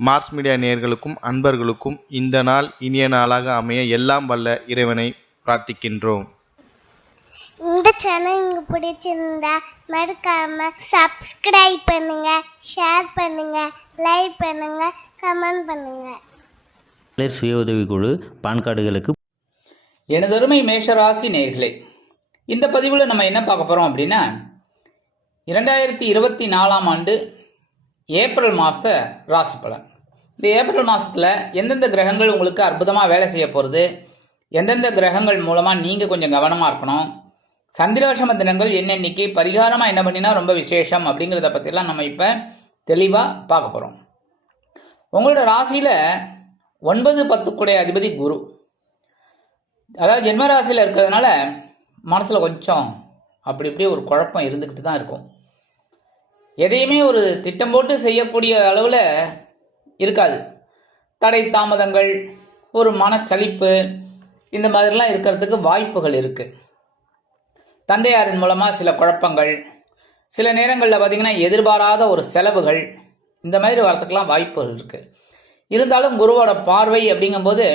Mars media நேயர்களுக்கும் அன்பர்களுக்கும் இந்த நாள் இனிய நாளாக அமைய எல்லாம் வல்ல இறைவனை பிரார்த்திக்கின்றோம். இந்த சேனல் உங்களுக்கு பிடிச்சிருந்தா மறக்காம சப்ஸ்கிரைப் பண்ணுங்க ஷேர் பண்ணுங்க லைக் பண்ணுங்க கமெண்ட் பண்ணுங்க. மகளிர் சுய உதவிக்குழு பான் கார்டுகளுக்கு எனதருமை மேஷராசி நேர்களே இந்த பதிவில் நம்ம என்ன பார்க்க போகிறோம் அப்படின்னா இரண்டாயிரத்தி இருபத்தி நாலாம் ஆண்டு ஏப்ரல் மாத ராசி பலன் இந்த ஏப்ரல் மாதத்தில் எந்தெந்த கிரகங்கள் உங்களுக்கு அற்புதமாக வேலை செய்ய போகிறது எந்தெந்த கிரகங்கள் மூலமாக நீங்கள் கொஞ்சம் கவனமாக இருக்கணும்? சந்திராசிரம தினங்கள் என்னென்னைக்கு பரிகாரமாக என்ன பண்ணினா ரொம்ப விசேஷம் அப்படிங்கிறத பற்றிலாம் நம்ம இப்போ தெளிவாக பார்க்க போகிறோம் உங்களோட ராசியில் ஒன்பது பத்துக்குடைய அதிபதி குரு. அதாவது ஜென்ம ராசியில் இருக்கிறதுனால மனசில் கொஞ்சம் அப்படி இப்படி ஒரு குழப்பம் இருந்துக்கிட்டு தான் இருக்கும். எதையுமே ஒரு திட்டம் போட்டு செய்யக்கூடிய அளவில் இருக்காது. தடை தாமதங்கள் ஒரு மனச்சலிப்பு இந்த மாதிரிலாம் இருக்கிறதுக்கு வாய்ப்புகள் இருக்குது தந்தையாரின் மூலமாக சில குழப்பங்கள் சில நேரங்களில் பார்த்திங்கன்னா எதிர்பாராத ஒரு செலவுகள் இந்த மாதிரி வரத்துக்கெலாம் வாய்ப்புகள் இருக்குது இருந்தாலும் குருவோட பார்வை அப்படிங்கும்போது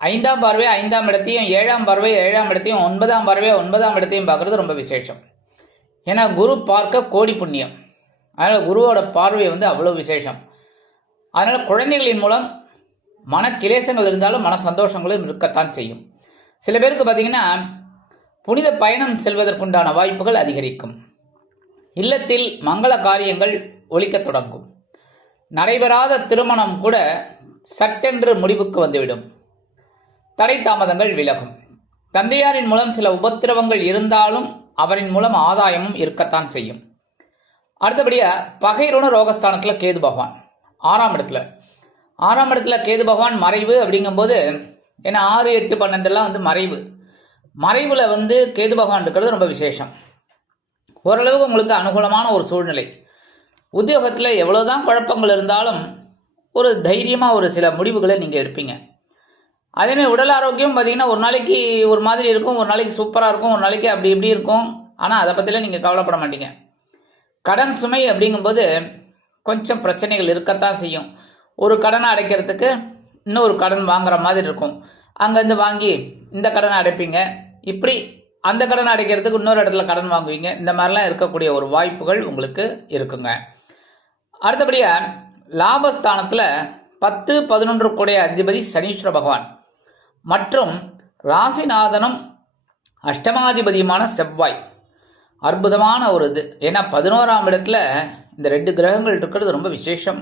ஐந்தாம் பார்வை ஐந்தாம் இடத்தையும் ஏழாம் பார்வை ஏழாம் இடத்தையும் ஒன்பதாம் பார்வை ஒன்பதாம் இடத்தையும் பார்க்குறது ரொம்ப விசேஷம். ஏன்னா குரு பார்க்க கோடி புண்ணியம். அதனால் குருவோட பார்வை வந்து அவ்வளோ விசேஷம். அதனால் குழந்தைகளின் மூலம் மன கிளேசங்கள் இருந்தாலும் மன சந்தோஷங்களும் இருக்கத்தான் செய்யும். சில பேருக்கு பார்த்தீங்கன்னா புனித பயணம் செல்வதற்குண்டான வாய்ப்புகள் அதிகரிக்கும். இல்லத்தில் மங்கள காரியங்கள் ஒழிக்கத் தொடங்கும். நடைபெறாத திருமணம் கூட சட்டென்று முடிவுக்கு வந்துவிடும். தடை தாமதங்கள் விலகும். தந்தையாரின் மூலம் சில உபத்திரவங்கள் இருந்தாலும் அவரின் மூலம் ஆதாயமும் இருக்கத்தான் செய்யும். அடுத்தபடியாக பகைரோன ரோகஸ்தானத்தில் கேது பகவான். ஆறாம் இடத்துல. ஆறாம் இடத்துல கேது பகவான் மறைவு அப்படிங்கும்போது ஏன்னா ஆறு எட்டு பன்னெண்டுலாம் வந்து மறைவு. மறைவில் வந்து கேது பகவான் இருக்கிறது ரொம்ப விசேஷம். ஓரளவுக்கு உங்களுக்கு அனுகூலமான ஒரு சூழ்நிலை. உத்தியோகத்தில் எவ்வளோதான் குழப்பங்கள் இருந்தாலும் ஒரு தைரியமாக ஒரு சில முடிவுகளை நீங்கள் எடுப்பீங்க. அதேமாதிரி உடல் ஆரோக்கியம் பார்த்தீங்கன்னா ஒரு நாளைக்கு ஒரு மாதிரி இருக்கும் ஒரு நாளைக்கு சூப்பராக இருக்கும் ஒரு நாளைக்கு அப்படி இப்படி இருக்கும். ஆனால் அதை பற்றிலாம் நீங்கள் கவலைப்பட மாட்டீங்க. கடன் சுமை அப்படிங்கும்போது கொஞ்சம் பிரச்சனைகள் இருக்கத்தான் செய்யும். ஒரு கடனை அடைக்கிறதுக்கு இன்னொரு கடன் வாங்குற மாதிரி இருக்கும். அங்கேருந்து வாங்கி இந்த கடனை அடைப்பீங்க. இப்படி அந்த கடனை அடைக்கிறதுக்கு இன்னொரு இடத்துல கடன் வாங்குவீங்க. இந்த மாதிரிலாம் இருக்கக்கூடிய ஒரு வாய்ப்புகள் உங்களுக்கு இருக்குங்க. அடுத்தபடியாக லாபஸ்தானத்தில் பத்து பதினொன்று கூடிய அதிபதி சனீஸ்வர பகவான் மற்றும் ராசிநாதனும் அஷ்டமாதிபதியுமான செவ்வாய். அற்புதமான ஒரு இது. ஏன்னா பதினோராம் இடத்துல இந்த ரெண்டு கிரகங்கள் இருக்கிறது ரொம்ப விசேஷம்.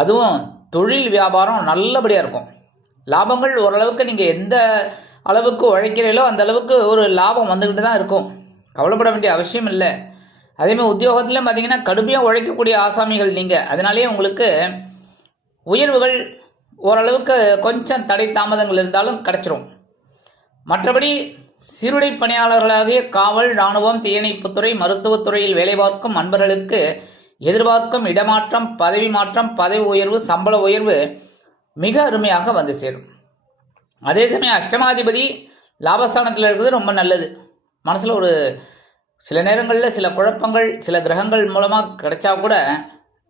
அதுவும் தொழில் வியாபாரம் நல்லபடியாக இருக்கும். லாபங்கள் ஓரளவுக்கு நீங்கள் எந்த அளவுக்கு உழைக்கிறீங்களோ அந்த அளவுக்கு ஒரு லாபம் வந்துக்கிட்டு தான் இருக்கும். கவலைப்பட வேண்டிய அவசியம் இல்லை. அதேமாதிரி உத்தியோகத்திலும் பார்த்தீங்கன்னா கடுமையாக உழைக்கக்கூடிய ஆசாமிகள் நீங்கள் அதனாலேயே உங்களுக்கு உயர்வுகள் ஓரளவுக்கு கொஞ்சம் தடை தாமதங்கள் இருந்தாலும் கிடச்சிரும். மற்றபடி சீருடை பணியாளர்களாகிய காவல் இராணுவம் தீயணைப்புத்துறை மருத்துவத்துறையில் வேலை பார்க்கும் அன்பர்களுக்கு எதிர்பார்க்கும் இடமாற்றம் பதவி மாற்றம் பதவி உயர்வு சம்பள உயர்வு மிக அருமையாக வந்து சேரும். அதே சமயம் அஷ்டமாதிபதி லாபஸ்தானத்தில் இருக்கிறது ரொம்ப நல்லது. மனசில் ஒரு சில நேரங்களில் சில குழப்பங்கள் சில கிரகங்கள் மூலமாக கிடைச்சா கூட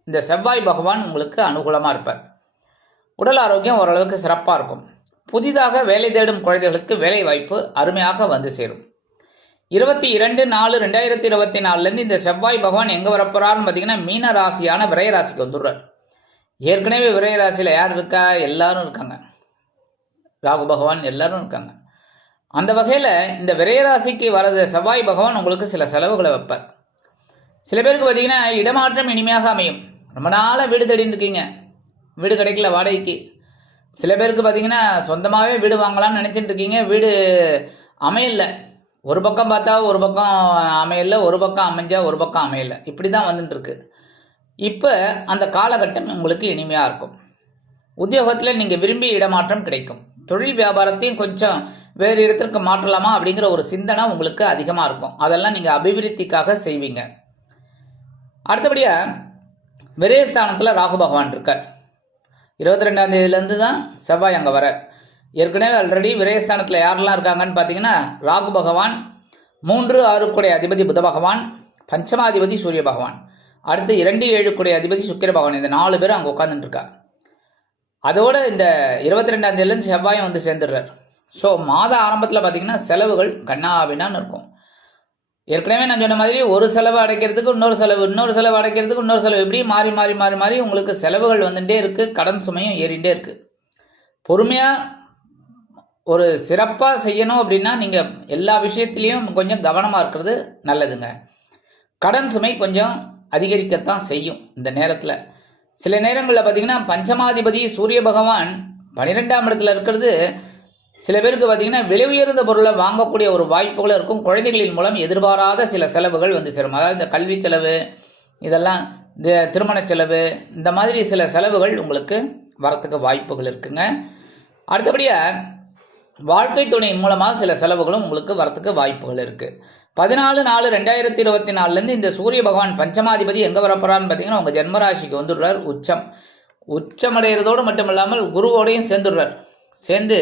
இந்த செவ்வாய் பகவான் உங்களுக்கு அனுகூலமாக இருப்பார். உடல் ஆரோக்கியம் ஓரளவுக்கு சிறப்பாக இருக்கும். புதிதாக வேலை தேடும் குழந்தைகளுக்கு வேலை வாய்ப்பு அருமையாக வந்து சேரும். இருபத்தி இரண்டு நாலு ரெண்டாயிரத்தி இருபத்தி நாலுலேருந்து இந்த செவ்வாய் பகவான் எங்கே வரப்போறாருன்னு பார்த்தீங்கன்னா மீன ராசியான விரைய ராசிக்கு வந்துடுறார். ஏற்கனவே விரைய ராசியில் யார் இருக்கா? எல்லாரும் இருக்காங்க. ராகு பகவான் எல்லாரும் இருக்காங்க. அந்த வகையில் இந்த விரையராசிக்கு வரது செவ்வாய் பகவான் உங்களுக்கு சில செலவுகளை வைப்பார். சில பேருக்கு பார்த்தீங்கன்னா இடமாற்றம் இனிமையாக அமையும். ரொம்ப நாளாக வீடு தேடின்னு இருக்கீங்க. வீடு கிடைக்கல வாடகைக்கு. சில பேருக்கு பார்த்தீங்கன்னா சொந்தமாகவே வீடு வாங்கலாம்னு நினச்சிட்டு இருக்கீங்க. வீடு அமையல. ஒரு பக்கம் பார்த்தா ஒரு பக்கம் அமையல ஒரு பக்கம் அமைஞ்சா ஒரு பக்கம் அமையல. இப்படி தான் வந்துட்டுருக்கு இப்போ அந்த காலகட்டம் உங்களுக்கு இனிமையாக இருக்கும். உத்தியோகத்தில் நீங்கள் விரும்பி இடமாற்றம் கிடைக்கும். தொழில் வியாபாரத்தையும் கொஞ்சம் வேறு இடத்திற்கு மாற்றலாமா அப்படிங்கிற ஒரு சிந்தனை உங்களுக்கு அதிகமாக இருக்கும். அதெல்லாம் நீங்கள் அபிவிருத்திக்காக செய்வீங்க. அடுத்தபடியாக விரயஸ்தானத்தில் ராகு பகவான் இருக்கார். இருபத்தி ரெண்டாம் தேதியிலேருந்து தான் செவ்வாய் அங்கே வர. ஏற்கனவே ஆல்ரெடி விரயஸ்தானத்தில் யாரெல்லாம் இருக்காங்கன்னு பார்த்தீங்கன்னா ராகு பகவான் மூன்று ஆறு அதிபதி புத பகவான் பஞ்சமாதிபதி சூரிய பகவான். அடுத்து இரண்டு ஏழு அதிபதி சுக்கிர பகவான். இந்த நாலு பேரும் அங்கே உட்காந்துட்டுருக்கா அதோடு இந்த இருபத்தி ரெண்டாம் தேதியிலேருந்து செவ்வாயும் வந்து சேர்ந்துடுறார். ஸோ மாத ஆரம்பத்தில் பார்த்தீங்கன்னா செலவுகள் கண்ணாவினான்னு இருக்கும். ஏற்கனவே நான் சொன்ன மாதிரி ஒரு செலவு அடைக்கிறதுக்கு இன்னொரு செலவு இன்னொரு செலவு அடைக்கிறதுக்கு இன்னொரு செலவு. இப்படி மாறி மாறி மாறி மாறி உங்களுக்கு செலவுகள் வந்துட்டே இருக்குது கடன் சுமையும் ஏறிண்டே இருக்குது பொறுமையாக ஒரு சிறப்பாக செய்யணும் அப்படின்னா நீங்கள் எல்லா விஷயத்துலேயும் கொஞ்சம் கவனமாக இருக்கிறது நல்லதுங்க. கடன் சுமை கொஞ்சம் அதிகரிக்கத்தான் செய்யும் இந்த நேரத்தில். சில நேரங்களில் பார்த்தீங்கன்னா பஞ்சமாதிபதி சூரிய பகவான் பனிரெண்டாம் இடத்துல இருக்கிறது சில பேருக்கு பார்த்தீங்கன்னா விலை உயர்ந்த பொருளை வாங்கக்கூடிய ஒரு வாய்ப்புகளும் இருக்கும். குழந்தைகளின் மூலம் எதிர்பாராத சில செலவுகள் வந்து சேரும். அதாவது இந்த கல்வி செலவு இதெல்லாம் இந்த திருமண செலவு இந்த மாதிரி சில செலவுகள் உங்களுக்கு வரத்துக்கு வாய்ப்புகள் இருக்குங்க. அடுத்தபடியாக வாழ்க்கை துணை மூலமாக சில செலவுகளும் உங்களுக்கு வரத்துக்கு வாய்ப்புகள் இருக்குது பதினாலு நாலு ரெண்டாயிரத்தி இருபத்தி நாலுலேருந்து இந்த சூரிய பகவான் பஞ்சமாதிபதி எங்கே வரப்போறான்னு பார்த்தீங்கன்னா உங்கள் ஜென்மராசிக்கு வந்துடுறார். உச்சம். உச்சமடைகிறதோடு மட்டும் இல்லாமல் குருவோடையும் சேர்ந்துடுறார். சேர்ந்து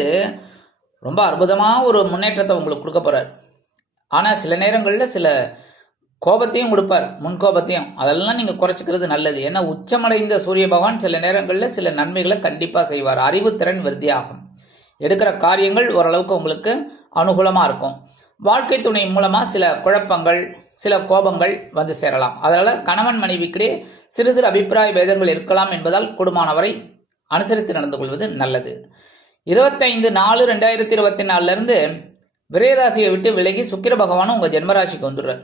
ரொம்ப அற்புதமாக ஒரு முன்னேற்றத்தை உங்களுக்கு கொடுக்க போகிறார் ஆனால் சில நேரங்களில் சில கோபத்தையும் கொடுப்பார். முன்கோபத்தையும் அதெல்லாம் நீங்கள் குறைச்சிக்கிறது நல்லது. ஏன்னா உச்சமடைந்த சூரிய பகவான் சில நேரங்களில் சில நன்மைகளை கண்டிப்பாக செய்வார். அறிவுத்திறன் விருத்தியாகும். எடுக்கிற காரியங்கள் ஓரளவுக்கு உங்களுக்கு அனுகூலமாக இருக்கும். வாழ்க்கை துணை மூலமாக சில குழப்பங்கள் சில கோபங்கள் வந்து சேரலாம். அதனால் கணவன் மனைவிக்கிடையே சிறு சிறு அபிப்பிராய பேதங்கள் இருக்கலாம் என்பதால் கூடுமானவரை அனுசரித்து நடந்து கொள்வது நல்லது. இருபத்தைந்து நாலு ரெண்டாயிரத்தி இருபத்தி நாலுலேருந்து விரயராசியை விட்டு விலகி சுக்கிர பகவானும் உங்கள் ஜென்மராசிக்கு வந்துடுறார்.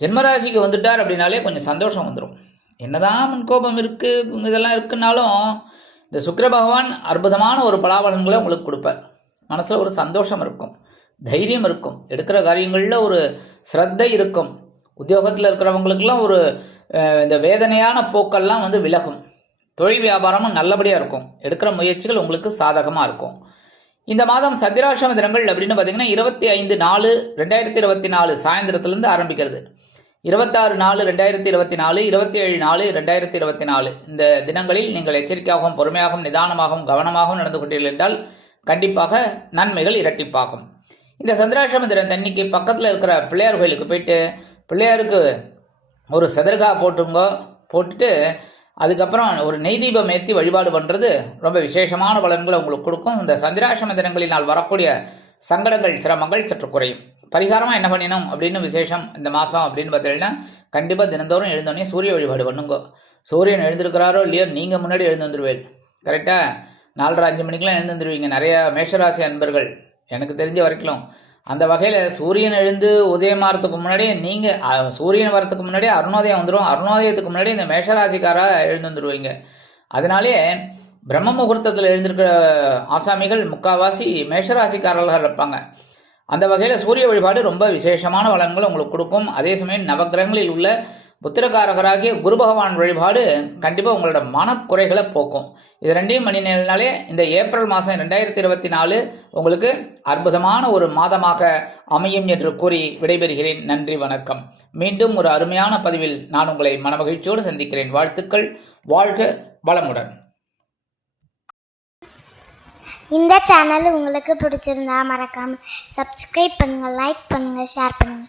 ஜென்மராசிக்கு வந்துட்டார் அப்படின்னாலே கொஞ்சம் சந்தோஷம் வந்துடும் என்னதான் முன்கோபம் இருக்குது இதெல்லாம் இருக்குன்னாலும் இந்த சுக்கிர பகவான் அற்புதமான ஒரு பலாபலன்களை உங்களுக்கு கொடுப்பார். மனசில் ஒரு சந்தோஷம் இருக்கும் தைரியம் இருக்கும் எடுக்கிற காரியங்களில் ஒரு ஸ்ரத்தை இருக்கும். உத்தியோகத்தில் இருக்கிறவங்களுக்கெல்லாம் ஒரு இந்த வேதனையான போக்கெல்லாம் வந்து விலகும். தொழில் வியாபாரமும் நல்லபடியாக இருக்கும். எடுக்கிற முயற்சிகள் உங்களுக்கு சாதகமாக இருக்கும். இந்த மாதம் சந்திராசிரம தினங்கள் அப்படின்னு பார்த்தீங்கன்னா இருபத்தி ஐந்து நாலு ரெண்டாயிரத்தி இருபத்தி நாலு சாயந்தரத்துலேருந்து ஆரம்பிக்கிறது. இருபத்தாறு நாலு ரெண்டாயிரத்தி இருபத்தி நாலு இருபத்தி ஏழு நாலு ரெண்டாயிரத்தி இருபத்தி நாலு இந்த தினங்களில் நீங்கள் எச்சரிக்கையாகவும் பொறுமையாகவும் நிதானமாகவும் கவனமாகவும் நடந்து கொண்டீர்கள் என்றால் கண்டிப்பாக நன்மைகள் இரட்டிப்பாகும். இந்த சந்திராசிரம தினம் தண்ணிக்கு பக்கத்தில் இருக்கிற பிள்ளையார் கோயிலுக்கு போயிட்டு பிள்ளையாருக்கு ஒரு செதர்கா போட்டுங்க போட்டுட்டு அதுக்கப்புறம் ஒரு நெய் தீபம் ஏற்றி வழிபாடு பண்ணுறது ரொம்ப விசேஷமான பலன்களை உங்களுக்கு கொடுக்கும். இந்த சந்திராசிரம தினங்களினால் வரக்கூடிய சங்கடங்கள் சிரமங்கள் சற்று குறையும். பரிகாரமாக என்ன பண்ணினோம் அப்படின்னு விசேஷம் இந்த மாதம் அப்படின்னு பார்த்தீங்கன்னா கண்டிப்பாக தினந்தோறும் எழுந்தோடனே சூரிய வழிபாடு பண்ணுங்க. சூரியன் எழுந்திருக்கிறாரோ இல்லையோ நீங்கள் முன்னாடி எழுந்து வந்துடுவேன் கரெக்டாக நாலரை அஞ்சு மணிக்கெலாம் எழுந்து வந்துடுவீங்க நிறைய மேஷராசி அன்பர்கள் எனக்கு தெரிஞ்ச வரைக்கும். அந்த வகையில் சூரியன் எழுந்து உதயமாகறதுக்கு முன்னாடியே நீங்கள் சூரியன் வரத்துக்கு முன்னாடியே அருணோதயம் வந்துடும் அருணோதயத்துக்கு முன்னாடி இந்த மேஷராசிக்காராக எழுந்து வந்துடுவீங்க அதனாலே பிரம்ம முகூர்த்தத்தில் எழுந்திருக்கிற ஆசாமிகள் முக்கால்வாசி மேஷராசிக்காரர்களாக இருப்பாங்க. அந்த வகையில் சூரிய வழிபாடு ரொம்ப விசேஷமான பலன்களை உங்களுக்கு கொடுக்கும். அதே சமயம் நவக்கிரகங்களில் உள்ள புத்திரகாரகராகிய குரு பகவான் வழிபாடு கண்டிப்பாக உங்களோட மனக்குறைகளை போக்கும். இது ரெண்டையும் மணி நேரனாலே இந்த ஏப்ரல் மாதம் ரெண்டாயிரத்தி இருபத்தி நாலு உங்களுக்கு அற்புதமான ஒரு மாதமாக அமையும் என்று கூறி விடைபெறுகிறேன். நன்றி வணக்கம். மீண்டும் ஒரு அருமையான பதிவில் நான் உங்களை மனமகிழ்ச்சியோடு சந்திக்கிறேன். வாழ்த்துக்கள். வாழ்க வளமுடன். இந்த சேனல் உங்களுக்கு பிடிச்சிருந்தா மறக்காம சப்ஸ்கிரைப் பண்ணுங்க லைக் பண்ணுங்க ஷேர் பண்ணுங்க.